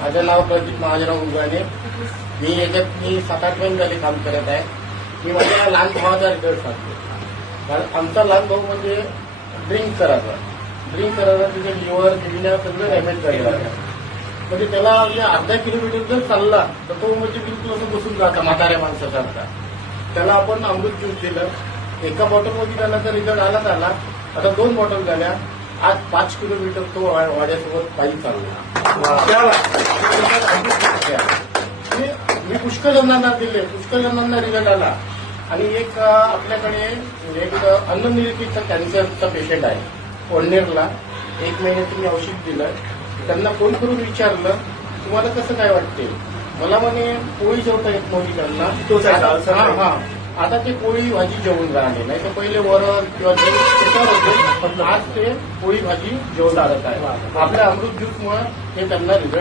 माझं नाव प्रदीप महाजराव उजवाने. मी 7-8 महिने झाले काम करत आहे. मी माझ्या लहान भावाचा रिझल्ट सांगतो. कारण आमचा लहान भाऊ म्हणजे ड्रिंक करायचा तिथे लिव्हर किडन्या सगळं डॅमेज झालेलं आहे. म्हणजे त्याला अर्धा किलोमीटर जर चालला तर तो म्हणजे बिलकुल असं बसून जाता म्हाताऱ्या माणसासारखा. त्याला आपण अमृत ज्यूस दिलं. एका बॉटलमध्ये त्याला रिझल्ट आला. आता 2 बॉटल झाल्या. आज 5 किलोमीटर तो वाड्यासोबत पायी चालला. मी पुष्कळ जणांना दिले, पुष्कळ जणांना रिझल्ट आला. आणि एक आपल्याकडे एक अन्ननिर्मितीचा कॅन्सरचा पेशंट आहे ओळनेरला. 1 महिन्याचं मी औषध दिलं. त्यांना फोन करून विचारलं तुम्हाला कसं काय वाटते. मला म्हणे पोळी जेवता येत नव्हती त्यांना. आता ते पोळी भाजी जेवून राहिले. नाही तर पहिले वरण किंवा होते, पण आज ते पोळी भाजी जेवून राहत आहे. आपल्या अमृत ज्यूसमुळे हे त्यांना रिझल्ट